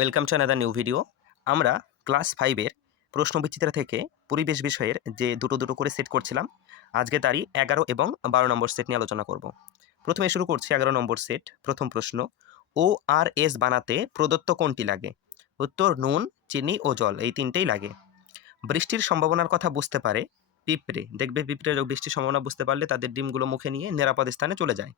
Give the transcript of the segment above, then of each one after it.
Welcome to another new video আমরা class ফাইভের প্রশ্নবিচিত্রা থেকে পরিবেশ বিষয়ের যে দুটো দুটো করে সেট করছিলাম, আজকে তারই এগারো এবং বারো নম্বর সেট নিয়ে আলোচনা করব। প্রথমে শুরু করছি এগারো নম্বর সেট প্রথম প্রশ্ন ও আর এস বানাতে প্রদত্ত কোনটি লাগে? উত্তর, নুন, চিনি ও জল, এই তিনটেই লাগে। বৃষ্টির সম্ভাবনার কথা বুঝতে পারে পিঁপড়ে। দেখবে পিঁপড়ে রোগ বৃষ্টির সম্ভাবনা বুঝতে পারলে তাদের ডিমগুলো মুখে নিয়ে নিরাপদ স্থানে চলে যায়।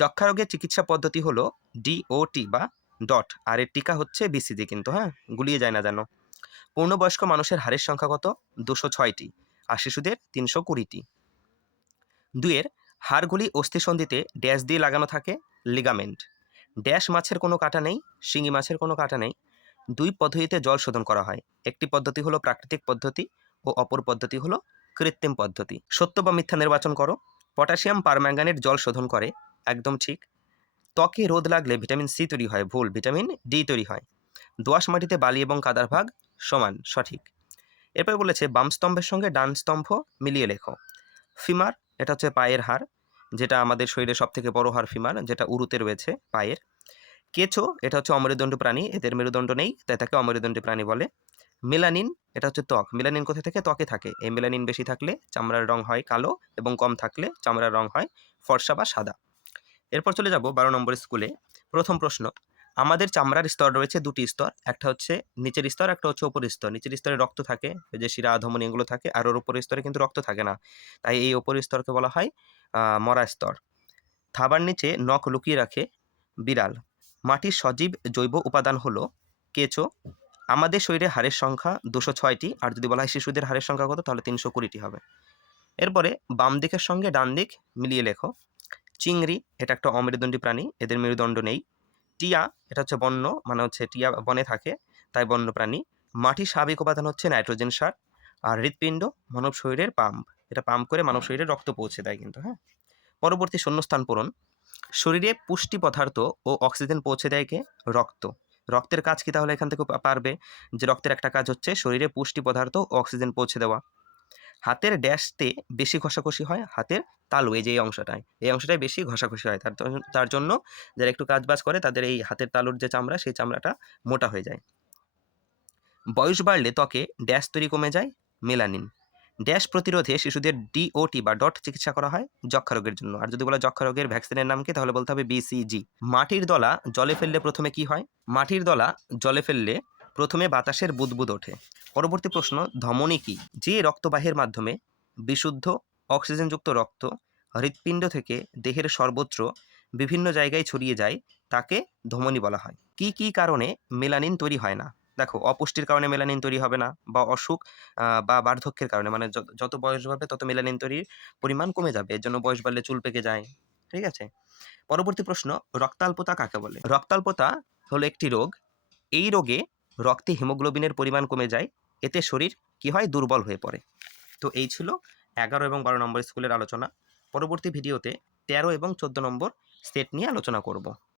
যক্ষা রোগের চিকিৎসা পদ্ধতি হলো ডিওটি বা ডট আর এর টিকা হচ্ছে বিসিজি কিন্তু হ্যাঁ? গুলিয়ে যায় না যেন। পূর্ণবয়স্ক মানুষের হারের সংখ্যা কত? দুশো ছয়টি, আর শিশুদের তিনশো কুড়িটি। দুয়ের হাড়গুলি অস্থিসন্ধিতে ড্যাশ দিয়ে লাগানো থাকে লিগামেন্ট ড্যাশ মাছের কোনো কাটা নেই, শিঙি মাছের কোনো কাটা নেই। দুই পদ্ধতিতে জল শোধন করা হয়। একটি পদ্ধতি হলো প্রাকৃতিক পদ্ধতি ও অপর পদ্ধতি হলো কৃত্রিম পদ্ধতি। সত্য বা মিথ্যা নির্বাচন করো। পটাশিয়াম পারম্যাঙ্গানেট জল শোধন করে, একদম ঠিক। ত্বকে রোদ লাগলে ভিটামিন সি তৈরি হয়, ভুল, ভিটামিন ডি তৈরি হয়। দোআঁশ মাটিতে বালি এবং কাদার ভাগ সমান, সঠিক। এরপর বলেছে, বাম স্তম্ভের সঙ্গে ডান স্তম্ভ মিলিয়ে লেখো। ফিমার, এটা হচ্ছে পায়ের হাড়, যেটা আমাদের শরীরে সব থেকে বড় হাড় ফিমার, যেটা উরুতে রয়েছে পায়ের। কেঁচো, এটা হচ্ছে অমেরুদণ্ড প্রাণী, এদের মেরুদণ্ড নেই, তাই তাকে অমেরুদণ্ডী প্রাণী বলে। মেলানিন, এটা হচ্ছে ত্বক। মেলানিন কোথা থেকে? ত্বকে থাকে। এই মেলানিন বেশি থাকলে চামড়ার রং হয় কালো এবং কম থাকলে চামড়ার রং হয় ফর্সা বা সাদা। এরপর চলে যাব বারো নম্বর স্কুলে। প্রথম প্রশ্ন, আমাদের চামড়ার স্তর রয়েছে দুটি স্তর, একটা হচ্ছে নিচের স্তর, একটা হচ্ছে ওপরের স্তর। নিচের স্তরে রক্ত থাকে যে শিরা, ধমনী এগুলো থাকে, আর ওর উপরের স্তরে কিন্তু রক্ত থাকে না। তাই এই ওপরের স্তরকে বলা হয় মরা স্তর। থাবার নিচে নখ লুকিয়ে রাখে, বিড়াল। মাটির সজীব জৈব উপাদান হলো কেঁচো। আমাদের শরীরে হাড়ের সংখ্যা দুশো ছয়টি, আর যদি বলা হয় শিশুদের হাড়ের সংখ্যা কত, তাহলে তিনশো কুড়িটি হবে। এরপরে বাম দিকের সঙ্গে ডান দিক মিলিয়ে লেখো চিংড়ি, এটা একটা অমেরুদণ্ডী প্রাণী, এদের মেরুদণ্ড নেই। টিয়া, এটা হচ্ছে বন্য মানে হচ্ছে টিয়া বনে থাকে, তাই বন্য প্রাণী। মাটির স্বাভাবিক উপাদান হচ্ছে নাইট্রোজেন সার, আর হৃৎপিণ্ড, মানব শরীরের পাম্প, এটা পাম্প করে মানব শরীরে রক্ত পৌঁছে দেয় কিন্তু হ্যাঁ? পরবর্তী শূন্যস্থান পূরণ। শরীরে পুষ্টি পদার্থ ও অক্সিজেন পৌঁছে দেয় কে? রক্ত। রক্তের কাজ কি তাহলে এখান থেকে পারবে? যে রক্তের একটা কাজ হচ্ছে শরীরে পুষ্টি পদার্থ ও অক্সিজেন পৌঁছে দেওয়া। হাতের ড্যাশতে বেশি ঘষাঘষি হয়, হাতের তালু, এই যে এই অংশটায়। এই অংশটায় বেশি ঘষাঘষি হয়। তার তার জন্য যারা একটু কাজ বাজ করে, তাদের এই হাতের তালুর যে চামড়া, সেই চামড়াটা মোটা হয়ে যায়। বয়স বাড়লে ত্বকে ড্যাশ তৈরি কমে যায়, মেলানিন। ড্যাশ প্রতিরোধে শিশুদের ডিওটি বা ডট চিকিৎসা করা হয় যক্ষা রোগের জন্য। আর যদি বলা যক্ষা রোগের ভ্যাকসিনের নাম কি, তাহলে বলতে হবে বিসিজি মাটির দলা জলে ফেললে প্রথমে কি হয়? মাটির দলা জলে ফেললে প্রথমে বাতাসের বুদবুদ ওঠে। পরবর্তী প্রশ্ন, ধমনী কি? যে রক্তবাহের মাধ্যমে বিশুদ্ধ অক্সিজেনযুক্ত রক্ত হৃৎপিণ্ড থেকে দেহের সর্বত্র বিভিন্ন জায়গায় ছড়িয়ে যায়, তাকে ধমনী বলা হয়। কি কি কারণে মেলানিন তৈরি হয় না? দেখো, অপুষ্টির কারণে মেলানিন তৈরি হবে না বা অসুখ বা বার্ধক্যের কারণে। মানে যত- বয়স বাড়বে, তত মেলানিন তৈরির পরিমাণ কমে যাবে। এর জন্য বয়স বাড়লে চুল পেকে যায়। ঠিক আছে? পরবর্তী প্রশ্ন, রক্তাল্পতা কাকে বলে? রক্তাল্পতা হলো একটি রোগ। এই রোগে রক্তে হিমোগ্লোবিনের পরিমাণ কমে যায়, এতে শরীর কি হয় দুর্বল হয়ে পড়ে। তো এই ছিল এগারো এবং বারো নম্বর স্কুলের আলোচনা। পরবর্তী ভিডিওতে তেরো এবং চোদ্দ নম্বর সেট নিয়ে আলোচনা করব।